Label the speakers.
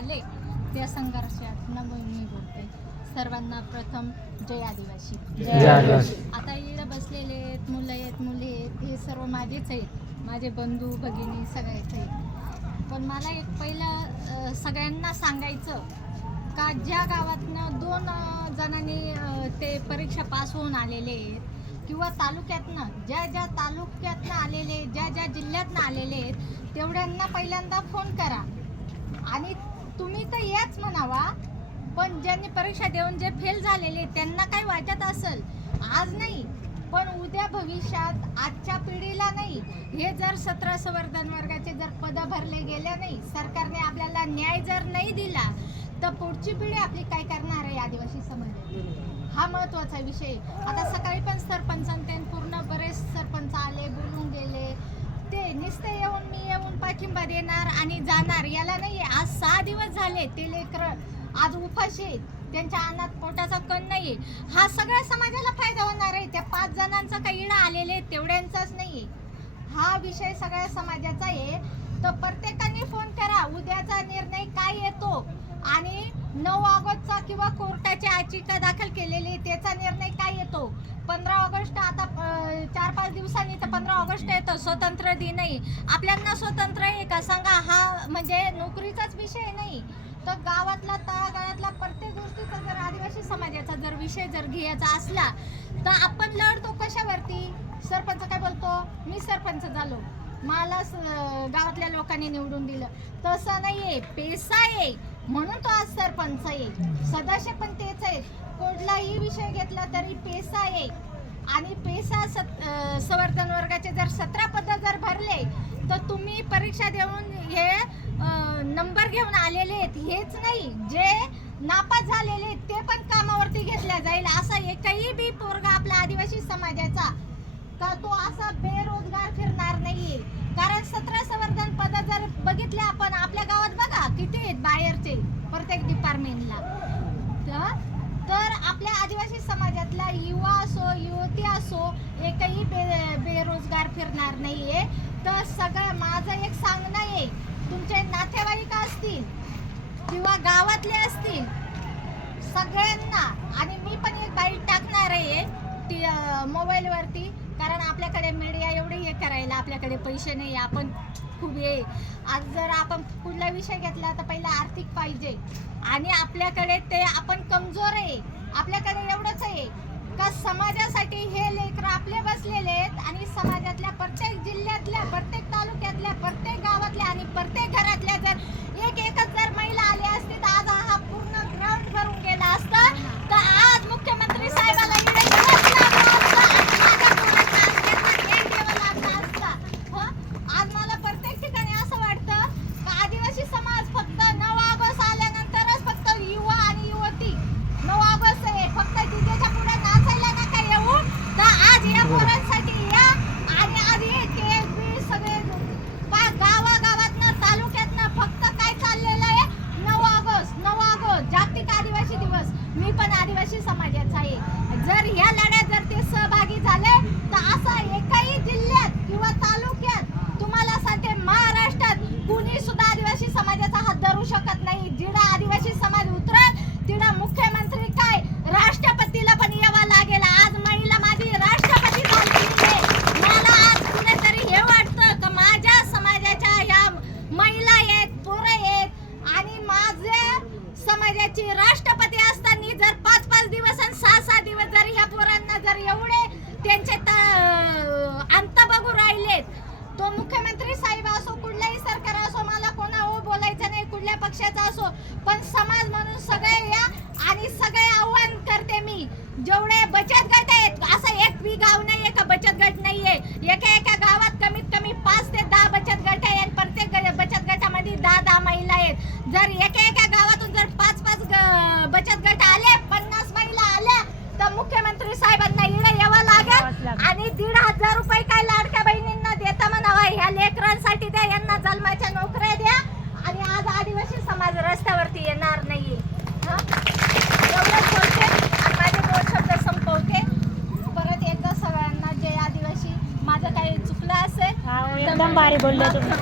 Speaker 1: आले त्या संघर्षात मी बोलते सर्वांना प्रथम जय आदिवासी.
Speaker 2: जय आदिवासी.
Speaker 1: आता इकडे बसलेले आहेत मुलं आहेत मुली आहेत हे सर्व माझेच आहेत. माझे बंधू भगिनी सगळेच आहेत. पण मला एक पहिलं सगळ्यांना सांगायचं का ज्या गावातनं दोन जणांनी ते परीक्षा पास होऊन आलेले आहेत किंवा तालुक्यातनं ज्या ज्या तालुक्यातनं आलेले ज्या ज्या जिल्ह्यातनं आलेले आहेत तेवढ्यांना पहिल्यांदा फोन करा. आणि तुम्ही तर याच म्हणावा. पण ज्यांनी परीक्षा देऊन जे फेल झालेले त्यांना काय वाटत असेल. आज नाही पण उद्या भविष्यात आजच्या पिढीला नाही. हे जर सतरा संवर्धन वर्गाचे जर पदं भरले गेले नाही सरकारने आपल्याला न्याय जर नाही दिला तर पुढची पिढी आपली काय करणार आहे आदिवासी समाज हा महत्त्वाचा विषय. आता सकाळी पण सरपंचांत पूर्ण बरेच सरपंच आले बोलून गेले ते नुसते येऊन मी येऊन पाठिंबा देणार आणि जाणार. याला नाही आज सहा दिवस झाले ते लेकर आज उपाशी आहेत. त्यांच्या अन्नात पोटाचा कण नाही हा सगळ्या समाजाला फायदा होणार आहे. त्या पाच जणांचा काही इडा आलेले आहेत, तेवढ्यांचाच नाही हा विषय सगळ्या समाजाचा आहे. तर प्रत्येकाने फोन करा. उद्याचा निर्णय काय येतो? आणि नऊ ऑगस्टचा किंवा कोर्टाची याचिका दाखल केलेली त्याचा निर्णय काय येतो? पंधरा ऑगस्ट आता चार पाच दिवसांनी तर पंधरा ऑगस्ट येतो स्वतंत्र दिनही. आपल्यांना स्वतंत्र आहे का? सांगा हा म्हणजे नोकरीचाच विषय नाही. तर गावातला तळागाळातला प्रत्येक गोष्टीचा जर आदिवासी समाजाचा जर विषय जर घ्यायचा असला तर आपण लढतो कशावरती? सरपंच काय बोलतो? मी सरपंच झालो. मला स- गावातल्या लोकांनी निवडून दिलं. तसं नाही आहे पेसा आहे. म्हणून तो आज सरपंच येईल सदस्य पण तेच आहेत कोणलाही विषय घेतला तरी पेसा येईल आणि पेसा सत संवर्धन वर्गाचे जर सतरा पदं जर भरले तर तुम्ही परीक्षा देऊन हे नंबर घेऊन आलेले आहेत. हेच नाही जे नापास झालेले आहेत ते पण कामावरती घेतल्या जाईल. असा एकही बी पोरगा आपला आदिवासी समाजाचा का तो असा बेरोजगार फिरणार नाहीये. कारण सतरा संवर्धन पद जर बघितले आपण आपल्या गाव किती आहेत बाहेरचे? प्रत्येक डिपार्टमेंटला तर तर आपल्या आदिवासी समाजातला युवा असो युवती असो एकही बे बेरोजगार फिरणार नाही आहे तर सगळं माझं एक सांगणं आहे तुमचे नातेवाईक असतील किंवा गावातले असतील सगळ्यांना आणि मी पण एक बाईट टाकणार आहे ती मोबाईलवरती कारण आपल्याकडे मीडिया एवढी हे करायला आपल्याकडे पैसे नाही आपण खूप हे. आज जर आपण कुठला विषय घेतला तर पहिला आर्थिक पाहिजे. आणि आपल्याकडे ते आपण कमजोर आहे. आपल्याकडे एवढंच आहे. का समाजासाठी हे लेकर आपले बसलेले आहेत आणि समाजातल्या प्रत्येक जिल्ह्यातल्या प्रत्येक तालुक्यातल्या प्रत्येक गावातल्या आणि प्रत्येक घरातल्या जर एक एकच जर महिला आली असती तर आज हा पूर्ण ग्राउंड भरून गेला असता तर आज मुख्यमंत्री साहेबाला इकडे दिवस लागला असता आणि माझ्या पोरांना आज त्यांना न्याय द्यावा लागला असता. हं? आज मला प्रत्येक ठिकाणी असं वाटतं का आदिवासी समाज फक्त नऊ ऑगस्ट आल्यानंतरच फक्त युवा आणि युवती नऊ ऑगस्ट आहे फक्त डीजेच्या पुढे नाचायला नका येऊ तर आज या पोरांसाठी या आणि आज हे KSB सगळे पा गावागावातनं तालुक्यातनं फक्त काय चाललेलं आहे नऊ ऑगस्ट नऊ ऑगस्ट जागतिक आदिवासी दिवस मी पण आदिवासी समाजाचा आहे. जर ह्या लढ्यात जर ते सहभागी झाले तर असा एकाही जिल्ह्यात किंवा तालुक्यात तुम्हाला सांगते महाराष्ट्रात कुणी सुद्धा आदिवासी समाजाचा हात धरू शकत नाही. जिडा आदिवासी समाज उतरत तिडा मुख्यमंत्री काय? राष्ट्रपतीला पण यावा लागेल. आज महिला माझी राष्ट्रपती मला आज कुठेतरी हे वाटतं का माझ्या समाजाच्या ह्या महिला आहेत पोरं आहेत आणि माझ्या समाजाची राष्ट्रपती असताना जर पाच दिवस आणि सहा सहा दिवस जर ह्या पोरांना जर एवढे त्यांचे अंत बघू राहिलेत तो मुख्यमंत्री साहेब असो कुठल्याही सरकार असो मला कोणा हो बोलायचं नाही कुठल्या पक्षाचा असो पण समाज म्हणून सगळे या आणि सगळे आव्हान करते मी. जेवढे बचत गट आहेत असं एक बी गाव नाहीये का बचत गट नाहीये? एका एका गावात बोलले तुम्ही